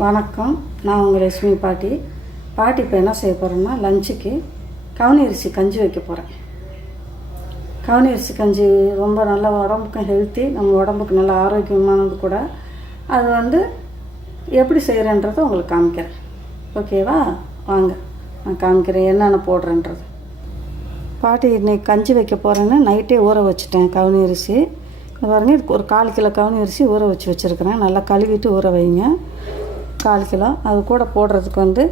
வணக்கம். நான் உங்கள் லட்சுமி பாட்டி. பாட்டி இப்போ என்ன செய்ய போகிறேன்னா லஞ்சுக்கு கவுனி அரிசி கஞ்சி வைக்க போகிறேன் கவுனி அரிசி கஞ்சி ரொம்ப நல்ல உடம்புக்கும் ஹெல்த்தி நம்ம உடம்புக்கு நல்ல ஆரோக்கியமானது கூட. அது வந்து எப்படி செய்கிறேன்றதை உங்களுக்கு காமிக்கிறேன். ஓகேவா வாங்க. நான் காமிக்கிறேன் என்னென்ன போடுறேன்றது. பாட்டி இன்னைக்கு கஞ்சி வைக்க போகிறேன்னு நைட்டே ஊற வச்சுட்டேன் கவுனி அரிசி. இது இதுக்கு ஒரு கால் கிலோ கவுனி அரிசி ஊற வச்சு வச்சுருக்கிறேன். நல்லா கழுவிட்டு ஊற வைங்க. கால் கிலோ. அது கூட போடுறதுக்கு வந்து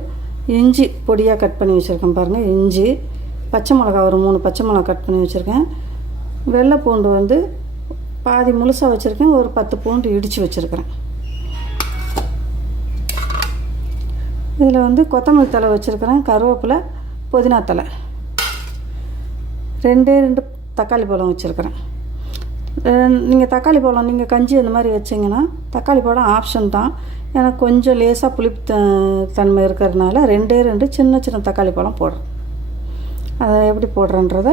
இஞ்சி பொடியாக கட் பண்ணி வச்சுருக்கேன் பாருங்கள் இஞ்சி. பச்சை மிளகா ஒரு மூணு பச்சை மிளகா கட் பண்ணி வச்சுருக்கேன். வெள்ளை பூண்டு வந்து பாதி முழுசாக வச்சுருக்கேன் ஒரு பத்து பூண்டு இடித்து வச்சுருக்கிறேன். இதில் வந்து கொத்தமல்லி தழை வச்சுருக்கிறேன் கருவேப்பிலை புதினா தழை. ரெண்டே ரெண்டு தக்காளி பழம் வச்சுருக்கிறேன். நீங்கள் தக்காளி பழம் நீங்கள் கஞ்சி அந்த மாதிரி வச்சிங்கன்னா தக்காளி பழம் ஆப்ஷன் தான். எனக்கு கொஞ்சம் லேசாக புளிப்பு த- தன்மை இருக்கிறதுனால ரெண்டே ரெண்டு சின்ன சின்ன தக்காளி பழம் போடுறேன். அதை எப்படி போடுறேன்றத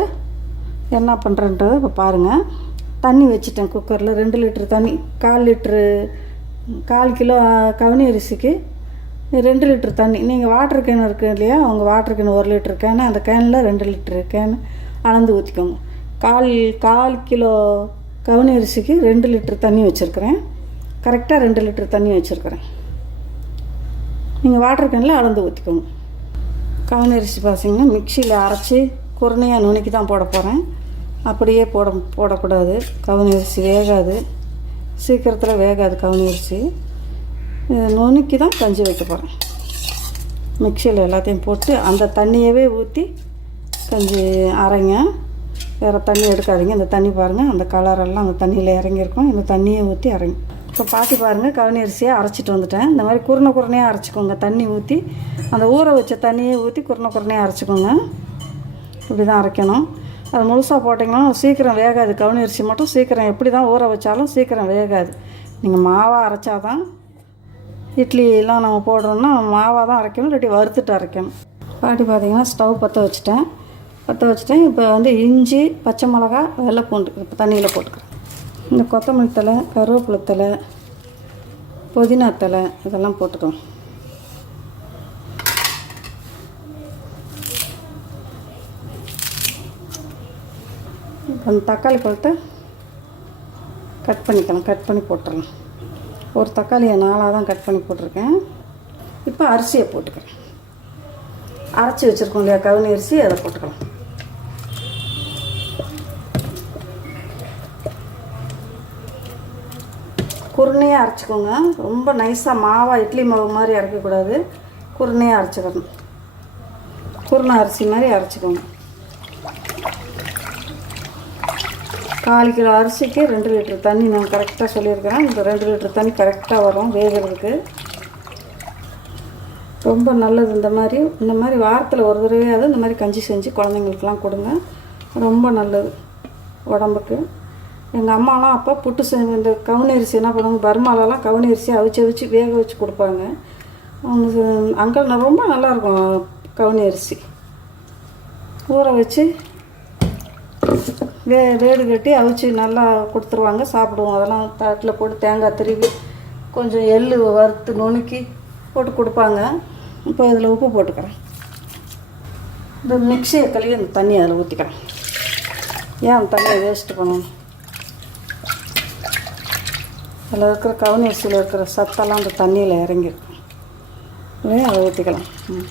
என்ன பண்ணுறேன்றதை இப்போ பாருங்கள் தண்ணி வச்சுட்டேன் குக்கரில் ரெண்டு லிட்ரு தண்ணி கால் லிட்ரு கால் கிலோ கவுனி அரிசிக்கு ரெண்டு லிட்ரு தண்ணி. நீங்கள் வாட்டர் கேன் இருக்கு இல்லையா? உங்கள் வாட்டர் கேன் ஒரு லிட்ரு கேனு அந்த கேனில் ரெண்டு லிட்ரு கேனு அளந்து ஊற்றிக்கோங்க கால் கால் கிலோ கவுனி அரிசிக்கு ரெண்டு லிட்ரு தண்ணி வச்சுருக்கிறேன். கரெக்டாக ரெண்டு லிட்டர் தண்ணி வச்சுருக்குறேன். நீங்கள் வாட்டர் கேனில் அளந்து ஊற்றிக்கோங்க கவுனரிசி பார்த்திங்கன்னா பார்த்தீங்கன்னா மிக்சியில் அரைச்சி குருணையாக நுணுக்கி தான் போட போகிறேன் அப்படியே போட போடக்கூடாது. கவுனி அரிசி வேகாது. சீக்கிரத்தில் வேகாது கவுனி அரிசி. நுணுக்கி தான் கஞ்சி வைக்க போகிறேன் மிக்சியில் எல்லாத்தையும் போட்டு அந்த தண்ணியவே ஊற்றி கஞ்சி அரைங்க. வேறு தண்ணி எடுக்காதீங்க. இந்த தண்ணி பாருங்கள் அந்த கலரெல்லாம் அந்த தண்ணியில் இறங்கியிருக்கும். இந்த தண்ணியை ஊற்றி அரைங்க. இப்போ பாட்டி பாருங்கள் கவுனி அரிசியை அரைச்சிட்டு வந்துட்டேன். இந்த மாதிரி குருணை குருணையாக அரைச்சிக்கோங்க. தண்ணி ஊற்றி அந்த ஊற வச்ச தண்ணியை ஊற்றி குருணை குருணையாக அரைச்சிக்கோங்க. இப்படி தான் அரைக்கணும். அது முழுசாக போட்டிங்கன்னா சீக்கிரம் வேகாது. கவுனி அரிசி மட்டும் சீக்கிரம் எப்படி தான் ஊற வச்சாலும் சீக்கிரம் வேகாது. நீங்கள் மாவாக அரைச்சா தான் இட்லியெல்லாம் நம்ம போடுறோம்னா மாவாக தான் அரைக்கணும் இல்லாட்டி வறுத்துட்டு அரைக்கணும். பாட்டி பார்த்திங்கன்னா ஸ்டவ் பற்ற வச்சுட்டேன். பற்ற வச்சுட்டேன். இப்போ வந்து இஞ்சி பச்சை மிளகா வெள்ளை பூண்டு இப்போ தண்ணியில் போட்டுக்கிறேன். இந்த கொத்தமல்லி தழை கருவேப்பிலை தழை புதினா தழை இதெல்லாம் போட்டுக்கலாம் இப்போ அந்த தக்காளி பழத்தை கட் பண்ணிக்கலாம். கட் பண்ணி போட்டுடலாம். ஒரு தக்காளியை நாலாக தான் கட் பண்ணி போட்டிருக்கேன். இப்போ அரிசியை போட்டுக்கிறேன். அரைச்சி வச்சுருக்கோம் இல்லையா? கவுனி அரிசி அதை போட்டுக்கலாம். குருணையாக அரைச்சிக்கோங்க. ரொம்ப நைஸாக மாவாக இட்லி மாவு மாதிரி அரைக்கக்கூடாது. குருணையாக அரைச்சிக்கணும் குருணை அரிசி மாதிரி அரைச்சிக்கோங்க. கால் கிலோ அரிசிக்கு ரெண்டு லிட்டர் தண்ணி நான் கரெக்டாக சொல்லியிருக்கிறேன். இந்த ரெண்டு லிட்டர் தண்ணி கரெக்டாக வரும் வேகிறதுக்கு. ரொம்ப நல்லது இந்த மாதிரி. இந்த மாதிரி வாரத்தில் ஒரு தடவையாவது இந்த மாதிரி கஞ்சி செஞ்சு குழந்தைங்களுக்கெல்லாம் கொடுங்க. ரொம்ப நல்லது உடம்புக்கு. எங்கள் அம்மாலாம் அப்போ புட்டு செ இந்த கவுனி அரிசி என்ன பண்ணுவாங்க பர்மாலெலாம் கவுனி அரிசி அவிச்சு அவிச்சு வேக வச்சு கொடுப்பாங்க. அவங்க அங்கே ரொம்ப நல்லாயிருக்கும் கவுனி அரிசி. ஊற வச்சு வே வேடு கட்டி அவிச்சு நல்லா கொடுத்துருவாங்க சாப்பிடுவோம். அதெல்லாம் தட்டில் போட்டு தேங்காய் திருவி கொஞ்சம் எள் வறுத்து நுணுக்கி போட்டு கொடுப்பாங்க. இப்போ இதில் உப்பு போட்டுக்கிறேன். இந்த மிக்சியை கழுவி அந்த தண்ணி அதில் ஊற்றிக்கிறேன் ஏன் அந்த தண்ணியை வேஸ்ட்டு பண்ணணும்? அதில் இருக்கிற கவுனி அரிசியில் இருக்கிற சத்தெல்லாம் அந்த தண்ணியில் இறங்கிருக்கும். இல்லையா அதை ஊற்றிக்கலாம். ம்.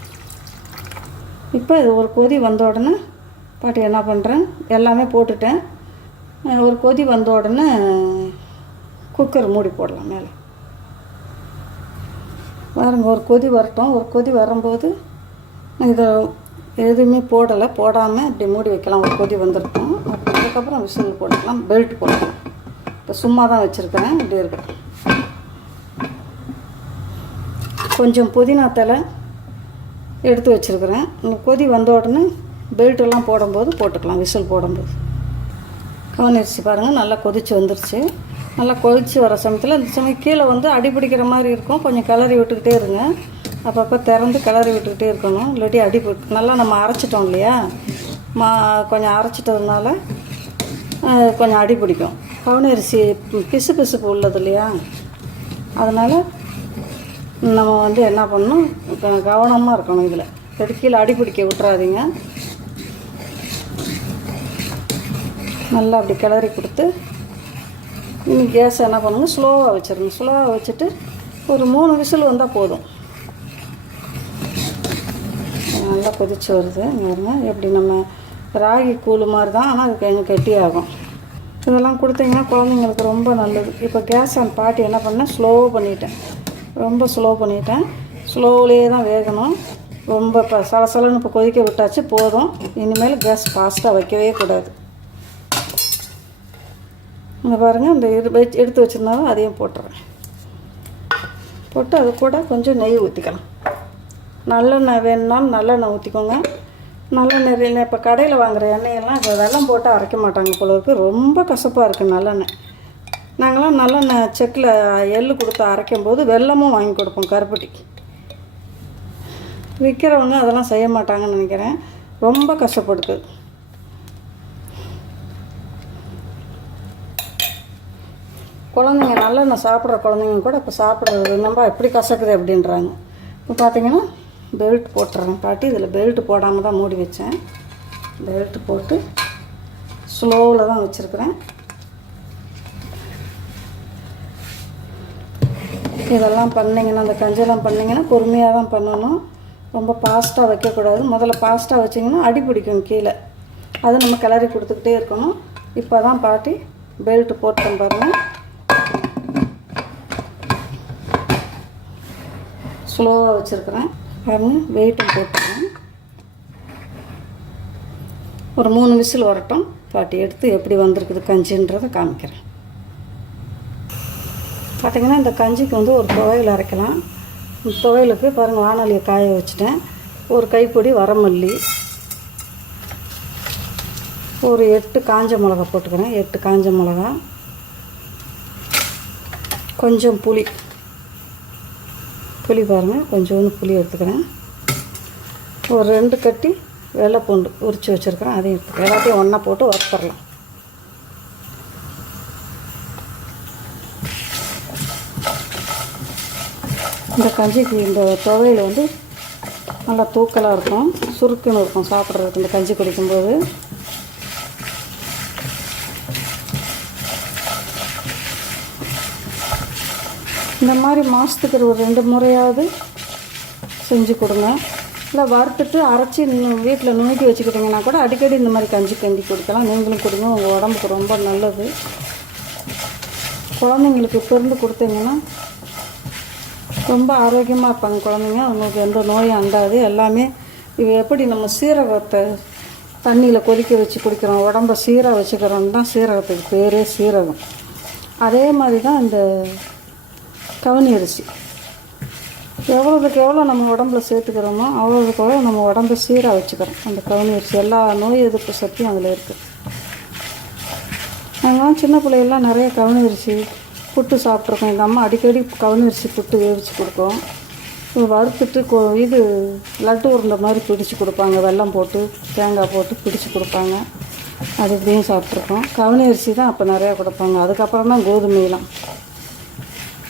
இப்போ இது ஒரு கொதி வந்த உடனே பாட்டி என்ன பண்ணுறேன்? எல்லாமே போட்டுட்டேன். ஒரு கொதி வந்த உடனே குக்கர் மூடி போடலாம் மேலே. பாருங்க ஒரு கொதி வரட்டும். ஒரு கொதி வரும்போது இதை எதுவுமே போடலை. போடாமல் இப்படி மூடி வைக்கலாம். ஒரு கொதி வந்திருக்கும். அதுக்கப்புறம் விசில் போட்டுக்கலாம். பெல்ட் போடலாம் இப்போ சும்மா தான் வச்சுருக்கிறேன். இப்படி இருக்கு. கொஞ்சம் புதினா தலை எடுத்து வச்சுருக்கிறேன். கொதி வந்த உடனே பெல்ட் எல்லாம் போடும்போது போட்டுக்கலாம் விசில் போடும்போது. கவனிச்சு பாருங்கள் நல்லா கொதிச்சு வந்துருச்சு. நல்லா கொதிச்சு வர சமயத்தில் இந்த சமயம் கீழே வந்து அடி பிடிக்கிற மாதிரி இருக்கும். கொஞ்சம் கிளறி விட்டுக்கிட்டே இருங்க. அப்பப்போ திறந்து கிளறி விட்டுக்கிட்டே இருக்கணும். இல்லாட்டி அடி பிடி- நல்லா நம்ம அரைச்சிட்டோம் இல்லையா? மா கொஞ்சம் அரைச்சிட்டதுனால கொஞ்சம் அடி பிடிக்கும். கவுனி அரிசி பிசு பிசுப்பு உள்ளது இல்லையா? அதனால் நம்ம வந்து என்ன பண்ணணும்? க- கவனமாக இருக்கணும் இதில். கீழே அடி பிடிக்க விட்றாதீங்க நல்லா அப்படி கிளறி கொடுத்து கேஸ் என்ன பண்ணுங்க? ஸ்லோவாக வச்சுருங்க. ஸ்லோவாக வச்சுட்டு ஒரு மூணு விசில் வந்தால் போதும். நல்லா கொதிச்சு வருது. பாருங்க. எப்படி நம்ம ராகி கூழ் மாதிரி தான். ஆனால் அது கொஞ்சம் கெட்டியாகும் இதெல்லாம் கொடுத்தீங்கன்னா குழந்தைங்களுக்கு ரொம்ப நல்லது. இப்போ கேஸ் ஆன் பாட்டி என்ன பண்ணேன்? ஸ்லோ பண்ணிட்டேன். ரொம்ப ஸ்லோ பண்ணிட்டேன். ஸ்லோவிலே தான் வேகணும். ரொம்ப இப்போ சலசலன்னு இப்போ கொதிக்க விட்டாச்சு போதும். இனிமேல் கேஸ் ஃபாஸ்ட்டாக வைக்கவே கூடாது. இந்த பாருங்கள் இந்த இது வச்சு எடுத்து வச்சுருந்தாலும் அதையும் போட்டுறேன். போட்டு அது கூட கொஞ்சம் நெய் ஊற்றிக்கலாம் நல்லெண்ணெய் வேணும்னாலும் நல்லெண்ணெய் ஊற்றிக்கோங்க நல்லெண்ணெய் இப்போ கடையில் வாங்குகிற எண்ணெயெல்லாம் இப்போ வெல்லம் போட்டு அரைக்க மாட்டாங்க போல இருக்குது ரொம்ப கசப்பாக இருக்குது நல்லெண்ணெய். நாங்களாம் நல்லெண்ணெய் செக்கில் எள்ளு கொடுத்து அரைக்கும் போது வெல்லமும் வாங்கி கொடுப்போம் கருப்பட்டிக்கு விற்கிறவங்க அதெல்லாம் செய்ய மாட்டாங்கன்னு நினைக்கிறேன். ரொம்ப கஷ்டப்படுது குழந்தைங்க நல்லெண்ணெய் சாப்பிட்ற குழந்தைங்க கூட இப்போ சாப்பிட்றது நம்ம எப்படி கசக்குது அப்படின்றாங்க. இப்போ பார்த்தீங்கன்னா பெல்ட் போட்டுறேன். பாட்டி இதில் பெல்ட் போடாமல் தான் மூடி வச்சேன். பெல்ட் போட்டு ஸ்லோவில் தான் வச்சுருக்கிறேன். இதெல்லாம் பண்ணிங்கன்னா அந்த கஞ்செல்லாம் பண்ணிங்கன்னா பொறுமையாக தான் பண்ணணும். ரொம்ப ஃபாஸ்ட்டாக வைக்கக்கூடாது. முதல்ல ஃபாஸ்ட்டாக வச்சிங்கன்னா அடி பிடிக்கும் கீழே. அது நம்ம கிளறி கொடுத்துக்கிட்டே இருக்கணும். இப்போ தான் பாட்டி பெல்ட் போட்டேன் பாருங்கள் ஸ்லோவாக வச்சுருக்குறேன். பாருங்கள் வெயிட்டும் போட்டுக்கணும் ஒரு மூணு விசில் வரட்டும். பாட்டி எடுத்து எப்படி வந்திருக்குது கஞ்சின்றதை காமிக்கிறேன். பார்த்திங்கன்னா இந்த கஞ்சிக்கு வந்து ஒரு துவையல் அரைக்கலாம். துவையலுக்கு பாருங்கள் வானொலியை காய வச்சுட்டேன். ஒரு கைப்பொடி வரமல்லி. ஒரு எட்டு காஞ்ச மிளகா போட்டுக்கிறேன். எட்டு காஞ்ச மிளகா. கொஞ்சம் புளி. புளி பாருங்கள் கொஞ்சோண்டு புளி எடுத்துக்கிறேன். ஒரு ரெண்டு கட்டி வெள்ளை பூண்டு உரித்து வச்சுருக்கிறேன் அதையும் எடுத்துக்கிறேன். எல்லாத்தையும் ஒன்றா போட்டு வறுத்துடலாம். இந்த கஞ்சிக்கு இந்த துவையில் வந்து நல்லா தூக்கலாக இருக்கும். சுருக்குன்னு இருக்கும் சாப்பிட்றதுக்கு. இந்த கஞ்சி குடிக்கும்போது இந்த மாதிரி மாதத்துக்கு ஒரு ரெண்டு முறையாவது செஞ்சு கொடுங்க. இல்லை வறுத்துட்டு அரைச்சி வீட்டில் நுணுக்கி வச்சுக்கிட்டிங்கன்னா கூட அடிக்கடி இந்த மாதிரி கஞ்சி கஞ்சி கொடுக்கலாம். நீங்களும் கொடுங்க உங்கள் உடம்புக்கு ரொம்ப நல்லது. குழந்தைங்களுக்கு பிறந்து கொடுத்தீங்கன்னா ரொம்ப ஆரோக்கியமாக இருப்பாங்க குழந்தைங்க. அவங்களுக்கு எந்த நோயும் அண்டாது. எல்லாமே இது எப்படி நம்ம சீரகத்தை தண்ணியில் கொதிக்க வச்சு குடிக்கிறோம் உடம்ப சீராக வச்சுக்கிறோம் தான் சீரகத்துக்கு பேரே சீரகம். அதே மாதிரி தான் இந்த கவனி அரிசி. எவ்வளோதுக்கு எவ்வளோ நம்ம உடம்புல சேர்த்துக்கிறோமோ அவ்வளோதுக்கு எவ்வளோ நம்ம உடம்ப சீராக வச்சுக்கிறோம். அந்த கவனி அரிசி எல்லா நோய் எதிர்ப்பு சக்தியும் அதில் இருக்குது நாங்களாம் சின்ன பிள்ளைகள்லாம் நிறைய கவனி அரிசி புட்டு சாப்பிட்ருக்கோம் எங்கள் அம்மா அடிக்கடி கவனி அரிசி புட்டு வேவிச்சு கொடுக்கும். வறுத்துட்டு கொ இது லட்டு உருண்டை மாதிரி பிடிச்சி கொடுப்பாங்க. வெல்லம் போட்டு தேங்காய் போட்டு பிடிச்சி கொடுப்பாங்க. அது இப்படியும் சாப்பிட்ருக்கோம் கவனி அரிசி தான் அப்போ நிறையா கொடுப்பாங்க. அதுக்கப்புறம் தான் கோதுமையெல்லாம்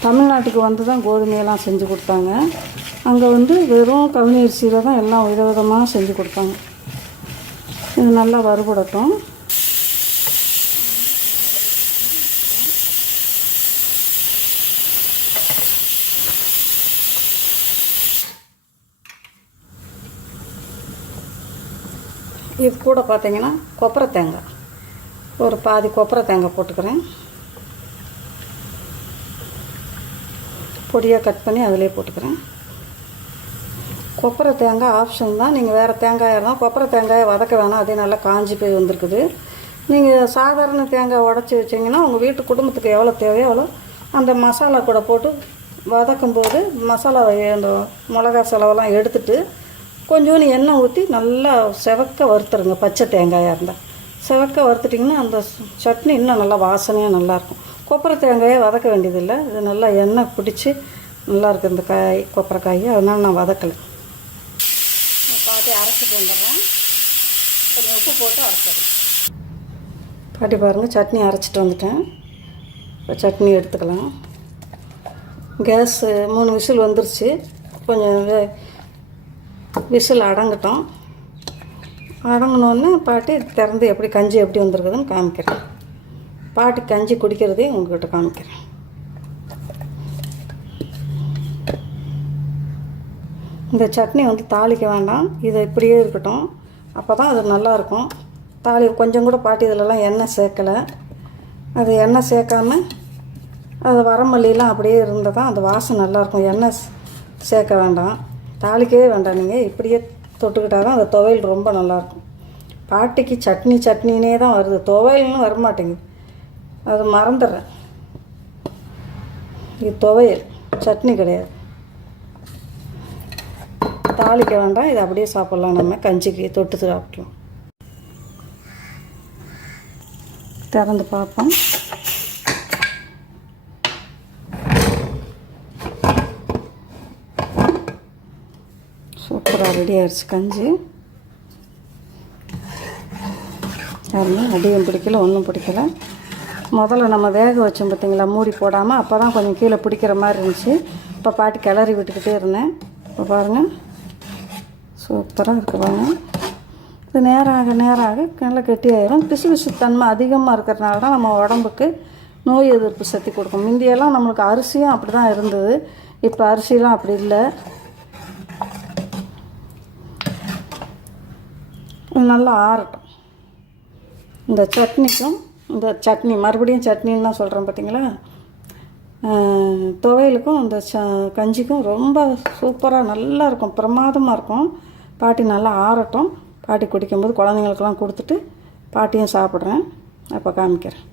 தமிழ்நாட்டுக்கு வந்து தான் கோதுமையெல்லாம் செஞ்சு கொடுத்தாங்க. அங்கே வந்து வெறும் கவினி அரிசியில் தான் எல்லாம் விதவிதமாக செஞ்சு கொடுத்தாங்க. இது நல்லா வறுபடட்டும். இது கூட பார்த்தீங்கன்னா கொப்பரை தேங்காய். ஒரு பாதி கொப்பரை தேங்காய் போட்டுக்கிறேன். பொடியாக கட் பண்ணி அதிலே போட்டுக்கிறேன். கொப்பரை தேங்காய் ஆப்ஷன் தான். நீங்கள் வேறு தேங்காய் இருந்தால் கொப்பரை தேங்காயை வதக்க வேணாம். அதே நல்லா காஞ்சி போய் வந்திருக்குது. நீங்கள் சாதாரண தேங்காய் உடச்சி வச்சிங்கன்னா உங்கள் வீட்டு குடும்பத்துக்கு எவ்வளோ தேவையோ அவ்வளோ அந்த மசாலா கூட போட்டு வதக்கும்போது மசாலா அந்த மிளகா செலவெல்லாம் எடுத்துட்டு கொஞ்சோண்டு எண்ணெய் ஊற்றி நல்லா செவக்க வறுத்துருங்க. பச்சை தேங்காயாக இருந்தால் செவக்க வறுத்துட்டிங்கன்னா அந்த சட்னி இன்னும் நல்லா வாசனையாக நல்லாயிருக்கும் கொப்பரை தேங்காயை வதக்க வேண்டியதில்லை. இது நல்லா எண்ணெய் பிடிச்சி நல்லா இருக்குது இந்த காய் கொப்பரை காய் அதனால் நான் வதக்கலை. பாட்டி அரைச்சிட்டு வந்துடுறேன். கொஞ்சம் உப்பு போட்டு அரைச்சிடுறேன் பாட்டி பாருங்கள் சட்னி அரைச்சிட்டு வந்துட்டேன். இப்போ சட்னி எடுத்துக்கலாம். கேஸ் மூணு விசில் வந்துருச்சு. கொஞ்சம் விசில் அடங்கட்டும். அடங்கினோடனே பாட்டி திறந்து எப்படி கஞ்சி எப்படி வந்திருக்குதுன்னு காமிக்கிறேன். பாட்டி கஞ்சி குடிக்கிறதையும் உங்ககிட்ட காமிக்கிறேன். இந்த சட்னி வந்து தாளிக்க வேண்டாம். இது இப்படியே இருக்கட்டும். அப்போ தான் அது நல்லாயிருக்கும். தாளி கொஞ்சம் கூட பாட்டி இதிலலாம் எண்ணெய் சேர்க்கலை. அது எண்ணெய் சேர்க்காம அது வரமல்லிலாம் அப்படியே இருந்தால் தான் அந்த வாசம் நல்லாயிருக்கும். எண்ணெய் சேர்க்க வேண்டாம். தாளிக்கவே வேண்டாம் நீங்கள் இப்படியே தொட்டுக்கிட்டால் தான் அந்த துவையல் ரொம்ப நல்லாயிருக்கும். பாட்டிக்கு சட்னி சட்னினே தான் வருது. துவையல்னு வரமாட்டேங்குது. அது மறந்துடுறேன். இது துவையல். சட்னி கிடையாது. தாளிக்க வேண்டாம். இதை அப்படியே சாப்பிட்லாம். நம்ம கஞ்சிக்கு தொட்டு சாப்பிட்லாம் திறந்து பார்ப்போம். சூப்பராக ரெடி ஆயிடுச்சு கஞ்சி. யாருமே அடியும் பிடிக்கல ஒன்றும் பிடிக்கல. முதல்ல நம்ம வேக வச்சோம் பார்த்திங்களா? மூடி போடாமல் அப்போ தான் கொஞ்சம் கீழே பிடிக்கிற மாதிரி இருந்துச்சு. இப்போ பாட்டி கிளறி விட்டுக்கிட்டே இருந்தேன். இப்போ பாருங்கள் சூப்பராக இருக்குது பாருங்கள் இது நேராக நேராக நல்லா கெட்டியாயிரும். பிசு பிசு தன்மை அதிகமாக இருக்கிறதுனால தான் நம்ம உடம்புக்கு நோய் எதிர்ப்பு சக்தி கொடுக்கும். முந்தியெல்லாம் நம்மளுக்கு அரிசியும் அப்படி தான் இருந்தது. இப்போ அரிசிலாம் அப்படி இல்லை. நல்லா ஆறட்டும். இந்த சட்னிக்கும் இந்த சட்னி மறுபடியும் சட்னின்னு தான் சொல்கிறேன் பார்த்தீங்களா துவையலுக்கும் இந்த ச கஞ்சிக்கும் ரொம்ப சூப்பராக நல்லா இருக்கும் பிரமாதமாக இருக்கும். பாட்டி நல்லா ஆறட்டும். பாட்டி குடிக்கும்போது குழந்தைங்களுக்கெல்லாம் கொடுத்துட்டு பாட்டியும் சாப்பிட்றேன். அப்போ காமிக்கிறேன்.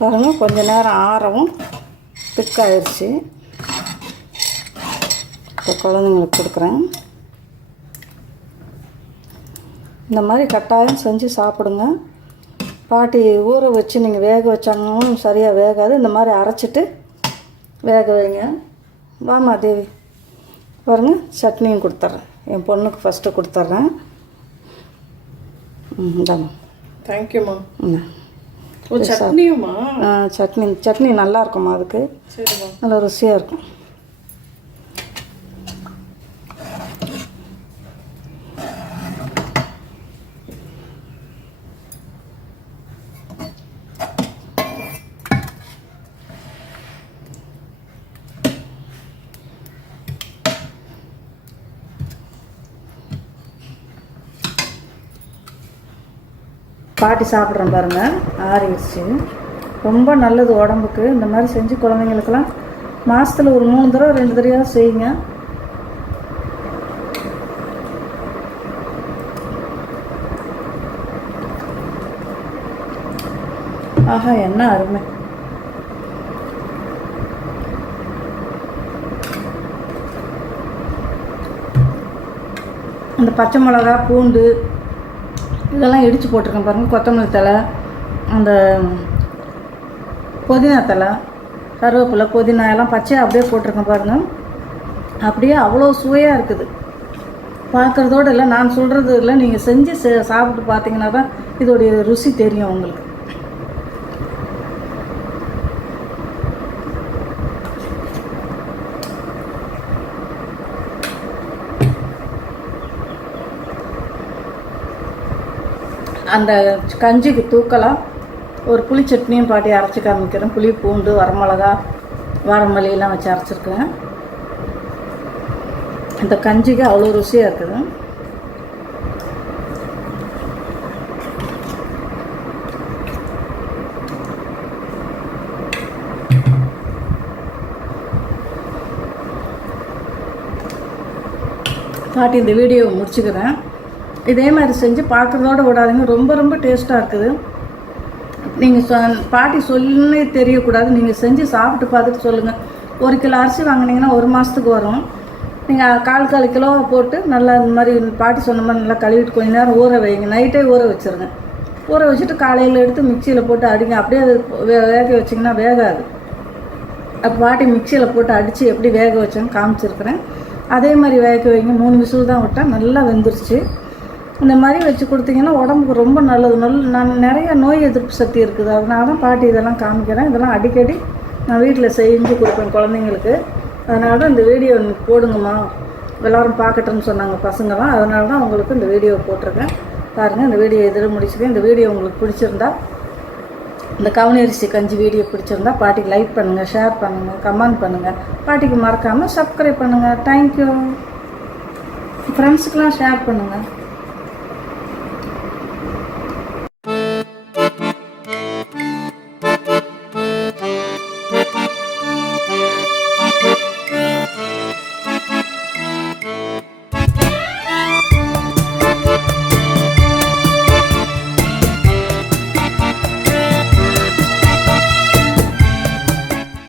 பாருங்கள் கொஞ்சம் நேரம் ஆறவும் திக்காயிருச்சு. இப்போ குழந்தைங்களுக்கு கொடுக்குறேன். இந்த மாதிரி கட்டாயம் செஞ்சு சாப்பிடுங்க. பாட்டி ஊற வச்சு நீங்கள் வேக வச்சாங்களும் சரியாக வேகாது. இந்த மாதிரி அரைச்சிட்டு வேக வைங்க. வாமா தேவி. பாருங்க சட்னியும் கொடுத்துட்றேன். என் பொண்ணுக்கு ஃபஸ்ட்டு கொடுத்துட்றேன். ம் இந்தாம்மா. தேங்க்யூம்மா இந்தா. சட்னியுமா? சட்னி சட்னி நல்லா இருக்குமா அதுக்கு. நல்லா ருசியாக இருக்கும். பாட்டி சாப்பிட்றோம் பாருங்கள் ஆறிடுச்சு ரொம்ப நல்லது உடம்புக்கு. இந்த மாதிரி செஞ்சு குழந்தைங்களுக்கெல்லாம் மாதத்தில் ஒரு மூணு தடவை ரெண்டு தடவையாக செய்யுங்க. ஆஹா என்ன அருமை. இந்த பச்சை மிளகா பூண்டு இதெல்லாம் இடித்து போட்டிருக்கேன் பாருங்கள் கொத்தமல்லி தழை அந்த புதினா தழை கருவேப்பிலை புதினா எல்லாம் பச்சையாக அப்படியே போட்டிருக்கேன் பாருங்கள் அப்படியே அவ்வளோ சுவையாக இருக்குது. பார்க்குறதோட இல்லை நான் சொல்கிறது இல்லை நீங்கள் செஞ்சு சே- சாப்பிட்டு பார்த்தீங்கன்னா தான் இதோடைய ருசி தெரியும் உங்களுக்கு. அந்த கஞ்சிக்கு தூக்கலாம். ஒரு புளி சட்னியும் பாட்டி அரைச்சி காமிக்கிறேன். புளி பூண்டு வரமிளகா வாரமல்லியெல்லாம் வச்சு அரைச்சிருக்கேன். இந்த கஞ்சிக்கு அவ்வளோ ருசியாக இருக்குது. பாட்டி இந்த வீடியோவை முடிச்சுக்கிறேன். இதே மாதிரி செஞ்சு பார்க்குறதோட விடாதீங்க. ரொம்ப ரொம்ப டேஸ்ட்டாக இருக்குது. நீங்கள் சொ பாட்டி சொல்லி தெரியக்கூடாது. நீங்கள் செஞ்சு சாப்பிட்டு பார்த்துட்டு சொல்லுங்கள் ஒரு கிலோ அரிசி வாங்குனீங்கன்னா ஒரு மாதத்துக்கு வரும். நீங்கள் கால் கால் கிலோ போட்டு நல்லா இந்த மாதிரி பாட்டி சொன்ன மாதிரி நல்லா கழுவிட்டு கொஞ்ச நேரம் ஊற வைங்க. நைட்டே ஊற வச்சுருங்க. ஊற வச்சுட்டு காலையில் எடுத்து மிக்சியில் போட்டு அடிங்க. அப்படியே அது வே- வேக வச்சிங்கன்னா வேகாது. அப்போ பாட்டி மிக்சியில் போட்டு அடித்து எப்படி வேக வச்சேன்னு காமிச்சிருக்கிறேன். அதே மாதிரி வேக வைங்க. மூணு விசில் தான் விட்டால் நல்லா வெந்துருச்சு. இந்த மாதிரி வச்சு கொடுத்தீங்கன்னா உடம்புக்கு ரொம்ப நல்லது. நல்ல நான் நிறைய நோய் எதிர்ப்பு சக்தி இருக்குது. அதனால தான் பாட்டி இதெல்லாம் காமிக்கிறேன். இதெல்லாம் அடிக்கடி நான் வீட்டில் செஞ்சு கொடுப்பேன் குழந்தைங்களுக்கு. அதனால தான் இந்த வீடியோ போடுங்கம்மா. எல்லாரும் பார்க்கட்டும்னு சொன்னாங்க பசங்களாம் அதனால தான் உங்களுக்கு இந்த வீடியோ போட்டிருக்கேன். பாருங்கள் இந்த வீடியோ எதிர முடிச்சுக்கேன் இந்த வீடியோ உங்களுக்கு பிடிச்சிருந்தா இந்த கவுனி அரிசி கஞ்சி வீடியோ பிடிச்சிருந்தா பாட்டிக்கு லைக் பண்ணுங்கள் ஷேர் பண்ணுங்கள் கமெண்ட் பண்ணுங்கள் பாட்டிக்கு மறக்காமல் சப்ஸ்கிரைப் பண்ணுங்கள் தேங்க்யூ ஃப்ரெண்ட்ஸுக்கெலாம் ஷேர் பண்ணுங்கள்